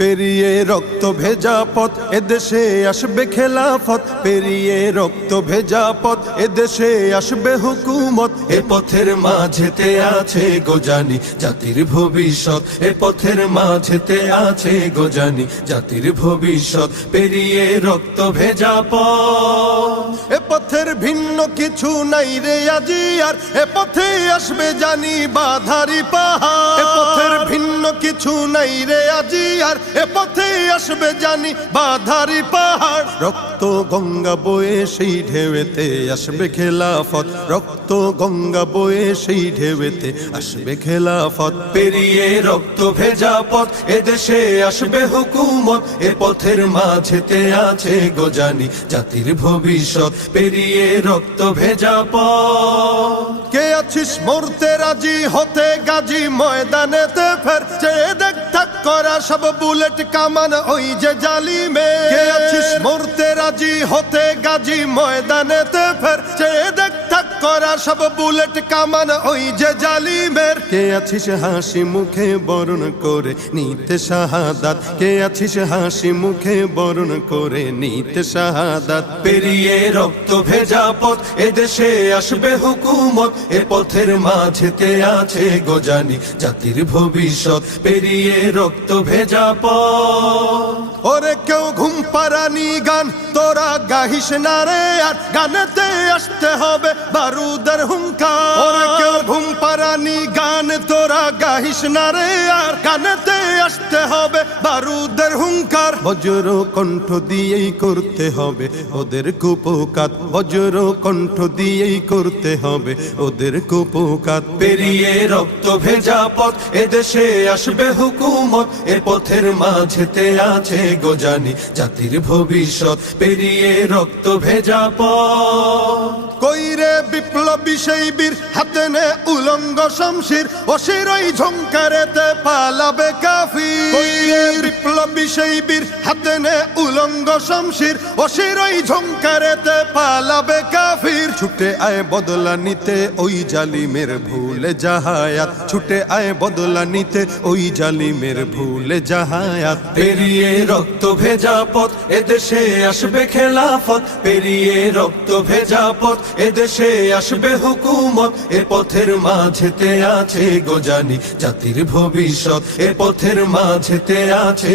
পেরিয়ে রক্ত ভেজা পথ এদেশে আসবে খেলাফত, পেরিয়ে রক্ত ভেজা পথ এদেশে আসবে হুকুমত। এ পথের মাঝেতে আছে গোজানি জাতির ভবিষ্যৎ, এ পথের মাঝেতে আছে গোজানি জাতির ভবিষ্যৎ। পেরিয়ে রক্ত ভেজা পথ, এ পথের ভিন্ন কিছু নাই রে আজি আর, এ পথে আসবে জানি বাধারি পাহাড়। এ পথের ভিন্ন কিছু নাই রে আজি আর, এ পথে আসবে জানি বাধারি পাহাড়। রক্ত গঙ্গা বয়ে সেই ঢেউতে আসবে খেলাফত, রক্ত গঙ্গা বয়ে সেই ঢেউতে আসবে খেলাফত। পেরিয়ে রক্ত ভেজা পথ এদেশে আসবে হুকুমত, এ পথের মাঝেতে আছে গোজানি জাতির ভবিষ্যৎ। পেরিয়ে রক্ত ভেজা পথ, কে আছিস মরতে রাজি হতে গাজী ময়দানেতে ফের, চেয়ে দেখ থাক করা সব বুলেট কামান ওই যে জালিমে। কে আছিস মরতে রাজি হতে গাজী ময়দানেতে ফের, চেয়ে দেখ থাক করা সব বুলেট কামান ওই যে জালিমের। কে আছিস হাসি মুখে বরণ করে নিতে শাহাদাত, কে আছিস হাসি মুখে বরণ করে নিতে শাহাদাত। পেরিয়ে রক্ত ভেজা পথ এদেশে আসবে হুকুমত, এ পথের মাঝেতে আছে গোজানি জাতির ভবিষ্যৎ। পেরিয়ে রক্ত ভেজা পথ, ওরে কেউ ঘুম পাড়ানি গান তোরা গাহিস না রে আর, গানেতে আসতে হবে বারুদের হুঙ্কার। ওরে কেউ ঘুম পাড়ানি গান তোরা গাহিস না রে আর, গানেতে আসতে হবে বারুদের হুঙ্কার। বজ্র কণ্ঠ দিয়েই করতে হবে ওদের কুপকাত, বজ্র কণ্ঠ দিয়েই করতে হবে ওদের কুপকাত। পেরিয়ে রক্ত ভেজা পথ এদেশে আসবে হুকুমত, এ পথের মাঝেতে আছে গোজানি জাতির ভবিষ্যৎ। পেরিয়ে রক্ত ভেজা পথ, কইরে বিপ্লবী সেই বীর হাতে নে উলঙ্গ শমশির, অশিরই ঝংকারেতে পালাবে কাফির। কইরে বিপ্লবী সেই বীর হাতে নে উলঙ্গ শমশির, অশিরই ঝংকারেতে পালাবে কাফির। ছুটে আয় বদলা নিতে ওই জালিমের ভুলে জাহায়াত, ছুটে আয় বদলা নিতে ওই জালিমের ভুলে জাহায়াত। পেরিয়ে রক্ত ভেজা পথ এদেশে আসবে খেলাফত, পেরিয়ে রক্ত ভেজা পথ এদেশে আসবে হুকুমত, এ পথের মাঝেতে আছে গোজানি জাতির ভবিষ্যৎ, এ পথের মাঝেতে আছে